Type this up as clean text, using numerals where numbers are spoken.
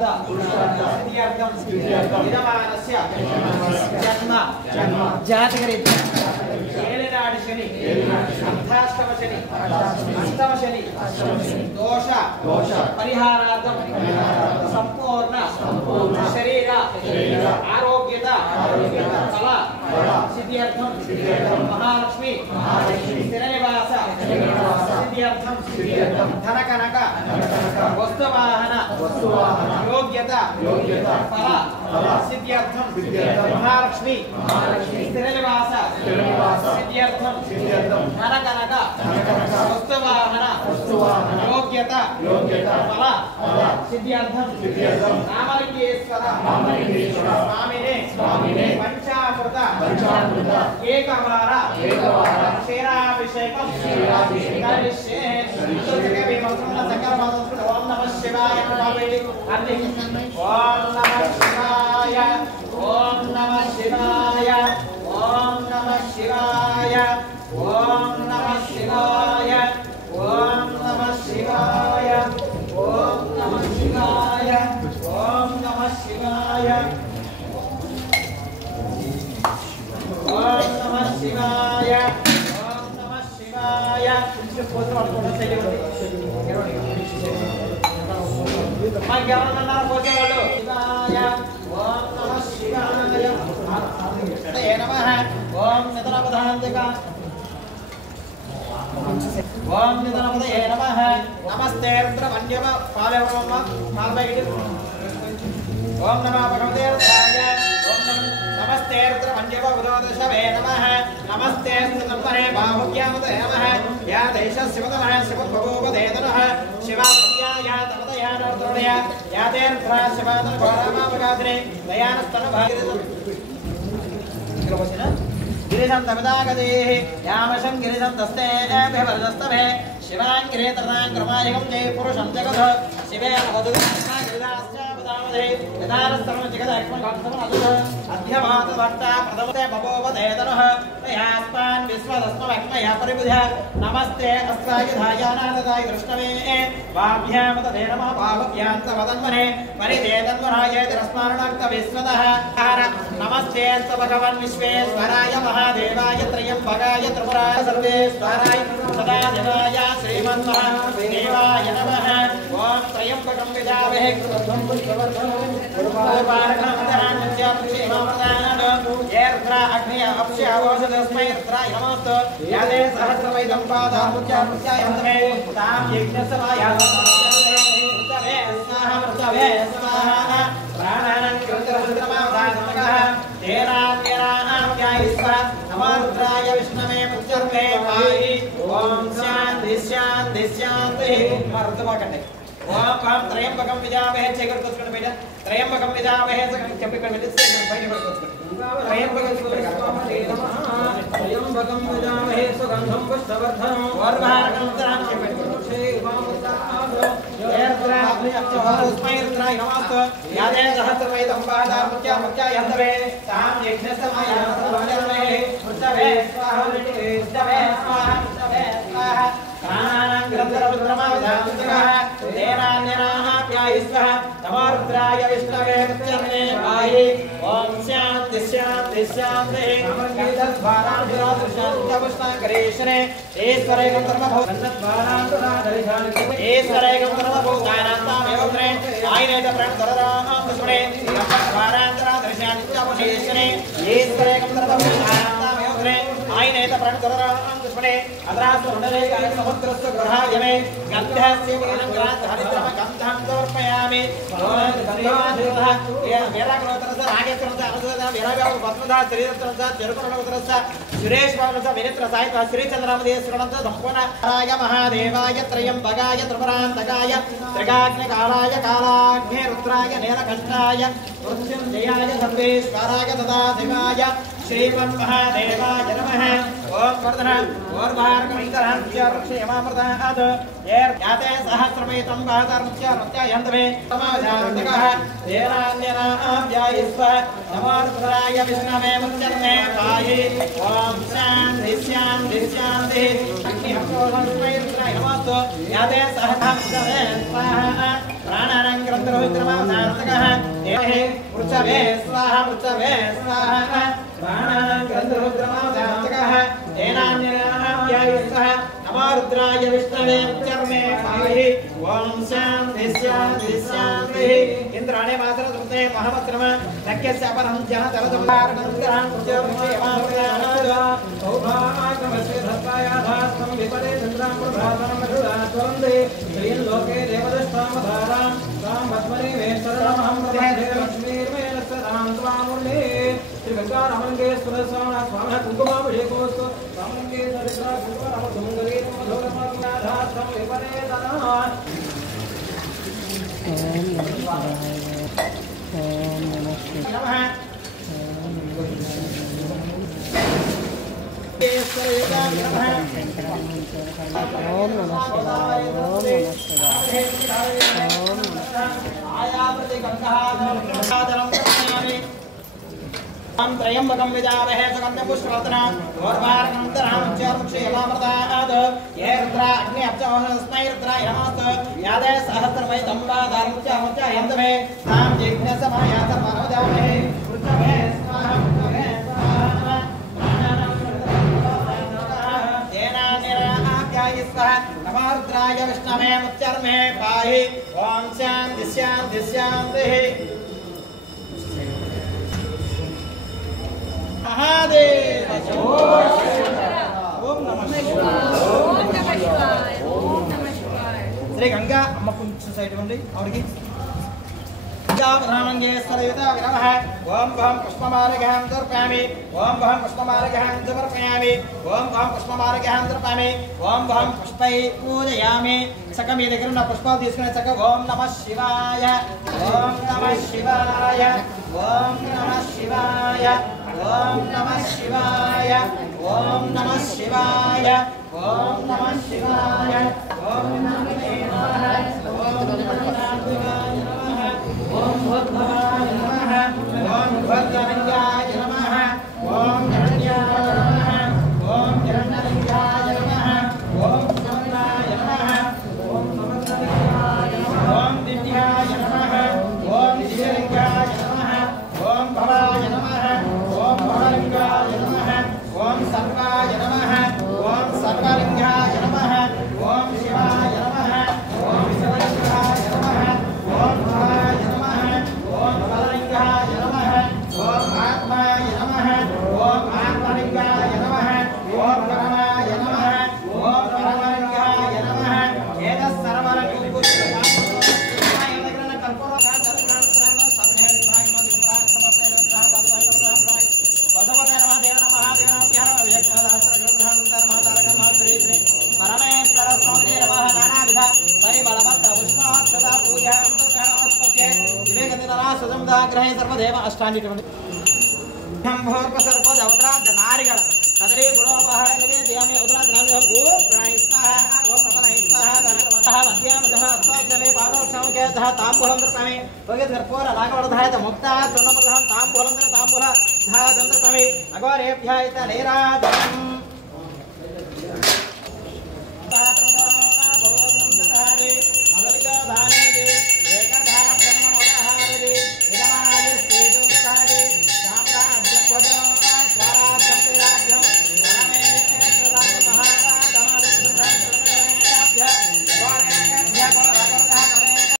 सिद्ध्यर्थम विद्यमानस्य जन्म जातकरीत्या ఏలినాడు శని అర్ధాష్టమ శని అష్టమ శని దోష పరిహారార్థం సంపూర్ణ శరీర ఆరోగ్యత ఫల సిద్ధ్యర్థం మహాలక్ష్మి స్థిర నివాస సిద్ధ్యర్థం ధన కనక వస్తువాహన యోగ్యత ఫల సిద్ధ్యర్థం మహాలక్ష్మి స్థిర నివాస సిద్ధ్యర్థం ధన కనక వస్తువాహన యోగ్యత ఫల సిద్ధ్యర్థం నామలింగేశ్వర స్వామినే పంచామృత ఏకవార క్షీరాభిషేకం కరిష్యే ఓం నమః శివాయ ఓం నమః శివాయ ఓం నమః శివాయ ఓం నమః శివాయ ఓం నమః శివాయ ఓం నమః శివాయ ఓం నమః శివాయ ఓం నమః శివాయ ఓం నమః శివాయ ఓం నమః శివాయ శివాయ ఓం నమః శివాయ నమః ఓం నితనపదాంతిక ఓం నితనపదయే నమః నమస్తే రుద్రమన్యమ పాలవమ పాల్వైడి ఓం నమః భగవతే రుద్రాయ ఓం నమస్తే రుద్రమన్యమ ఉదోదశవే నమః నమస్తే స్తమరే బాహువ్యామతే నమః యా దేశ శివతమః శివభవోపదేతనః శివాయ తమదయా నోర్దయ యా దేర్ధ్ర శివాతన ఘోరామాపగాత్రే దయానస్తన భాగీరథ गिरिशं तमिदागदेः यामशं गिरिशं तस्ते अभिवरदस्तभे शिवां गिरेतरां क्रमायकं जय पुरुषं जगत् शिवे अवधुदास्यावदामधे यदानस्तमं जगदक्ष्मं भक्तमदुः अध्यभात भक्ता प्रथमते भवोपदेतनः तयास्मान् विश्वदस्मवक्मया परिबुध नमस्ते अस्वायुधायानाददाय कृष्णवे वाभ्यामतदे नमः भावभ्यान्तवदन्मने परिदेतन्मनायेति रस्मानुक्त विश्वतः नमस्ते स भगवन् विश्वेश्वराय महादेवाय त्र्यम्बकाय त्रिपुराय सर्वेश्वराय सदाशिवाय श्रीमन्महादेवाय नमः ओं त्र्यम्बकं विदामहे कृतं पुष्पवर्धनं गुरुपारकं ध्यानञ्चाप्तिमामृतान् येर्द्रा अग्निय अप्स्यावोषधस्मै रुद्राय नमोऽस्तु यादे सहस्रवैदं पादामुच्चामुच्चाय हन्तमे तां यज्ञसमायाः मृतवे स्वाहा प्राणानां कृतरुद्रमाधानमकः नमोरुद्राय विष्णवे पुत्रर्वे पाहि ओम शांति शांति शांति मरुद्रमाकंडे ओम काम त्रयंबकं विजामहे चेकर्तुस्कंड बेटा त्रयंबकं विजामहे सकं चप्पिकंड बेटा बयने पडतुस्कंड त्रयंबकं स्वामी नमः त्रयंबकं विजामहे सुगंधं पुष्पवर्धनं वर्धारकं तरां चप्पिकंड स्मैर्द्राय नमस्तु यादे सहस्रवैदं पादामुच्चामुच्चाय हन्तवे तां यज्ञसमायाः सर्वजन्मे मुच्चवे स्वाहा मुच्चवे स्वाहा मुच्चवे स्वाहा प्राणानां ग्रन्थररुद्रमावधान्तकः तेनान्यनाप्यायिस्वः नमोरुद्राय विष्णवे मुच्चर्णे पाहि ॐ शान्ति शान्ति शान्तिः ईश्वरे ईश्वरेकं धर्मभूतानां आयनेत प्रणतरां दुष्णे द्वारान्तरा दर्शयानित्यवशेषणे ईश्वरेकं धर्मभूतानां आयनेत प्रणतरां दुष्णे अद्रासुरणे समुद्रस्य ग्रहायमे गन्धस्य विलङ्घनात् हरिद्रम गन्धं समर्पयामि गन्धवादः वेराग्रहतरस्य रागेश्वरस्य अनुसदा वेरागाव पद्मदा श्रीरत्नस्य चरुकरणोदरस्य सुरेश्वरस्य विनित्र साहित्य श्रीचन्द्रमदेश्वरस्य संपूर्णराय महादेवाय त्रयंबकाय त्रिपुरान्तकाय त्रिकाग्निकालाय कालाग्ने रुद्राय नीलकण्ठाय मृत्युञ्जयाय सर्वेश्वराय सदाशिवाय श्रीमन्महादेवाय नमः ओम वर्धना और बाहर कमिंदरहं चारक्ष यमामृतात् याते सहस्रमेतं बाहतर्मत्यायन्तवे समाजान्तकः तेनान्यना व्यायस्व नमोर्भराय विष्णवे मुच्यन्ने पाहि ओम शान्ति शान्ति शान्ति अग्निहस्तोषमस्मैर्त्राय नमस्तु याते सहस्रमेतवे स्वाहा प्राणानां ग्रन्थरोहित्रमानान्तकः देहे पृच्छवे स्वाहा प्राणानां ग्रन्थरोहित्रमानान्तकः तेनान्यना व्यायस्व नमोर्भराय विष्णवे मुच्यन्ने पाहि ओम शान्ति शान्ति शान्ति इंद्राणे मातरदुते महमत्रम नक्यस्य अपरं जनतरदुपारणं कुचयमामृतानाद सौभाग्यमस्य धत्तायाधास्तं विपदे चन्द्रां प्रभातं मधुरात्वन्दे श्रीं लोके देवदस्तामधारां तां भस्मने वेशरणमहं प्रभे लक्ष्मीर्मेण सदां त्वामुर्णे श्री गंगारामलिंगेश्वर स्वामिनः कुङ्कुमाभिषेकोऽस्तु स्वामिलिंगे सरिता कुङ्कुमरामसुन्दरी मधुरमग्नाधास्तं विपदे तनः ओम नमः शिवाय ओम नमः शिवाय ओम नमः शिवाय ओम हम त्रयंबकं विजामहे सुगन्धं पुष्पवर्धनम् उर्वारुकं दरां चारुक्षेमामृतात् ये रुद्रा अग्नि अब्जवहनस्मै रुद्राय नमस्तु यादे सहस्रमयितं वादारुच्यामुच्चायन्तमे तां जिज्ञासमायात मनोजामहे पृच्छवे स्वाहा पृच्छवे स्वाहा येनानिराज्यायस्व नमो रुद्राय विष्णवे मुच्चर्मे पाहि ओम शान्ति शान्ति शान्तिः महादेव ओम नमः शिवाय ओम नमः शिवाय श्री गंगा अम्म కొంచెం సైడ్ ఉండి ఆవిడకి गंगावधामंगेश्वरयुता विनमः ओम भं पुष्पमालयं दर्पयामि ओम भं पुष्पमालयं समर्पयामि ओम भं पुष्पमालयं दर्पयामि ओम भं पुष्पै पूजयामि सकमी దగ్గర ఉన్న పుష్పాలు తీసుకునే చక్క ఓం నమః శివాయ ఓం నమః శివాయ ఓం నమః శివాయ ओम नमः शिवाय ओम नमः शिवाय ओम नमः शिवाय ओम नमः शिवाय ओम भूतभवाय नमः ओम भद्रलिंगाय नमः ओम हिरण्याय नमः ओम हिरण्यलिंगाय नमः ओम समन्नाय नमः ओम समन्नलिंगाय नमः ओम दिव्याय नमः ओम दिव्यलिंगाय नमः ओम भवाय नमः ओम भवलिंगाय नमः ओम सर्वाय नमः ओम सर्वलिंगाय नमः ओम शिवाय नमः ओम शिवलिंगाय नमः ओम भवाय नमः ओम भवलिंगाय नमः ओम आत्माय नमः ओम आत्मलिंगाय नमः ओम परमाय नमः ओम परमलिंगाय नमः एतत् सर्वलिंगुच्यते ग्रहे सर्वदेव अष्टांगी नारिगल कदरी गुणोपहार निवेदयामि उदरात नामः ओम प्राय स्वाहा ओम अपनाय स्वाहा मध्यामधः अस्तोक्षणे पादोक्षणं के दह तांबूलं दर्पयामि भगत कर्पूर रागवरधायत मुक्ता सोनमदः तांबूलं तांबूल दह दर्पयामि अगोरेभ्यः इतलेरादम् अदलिका दाने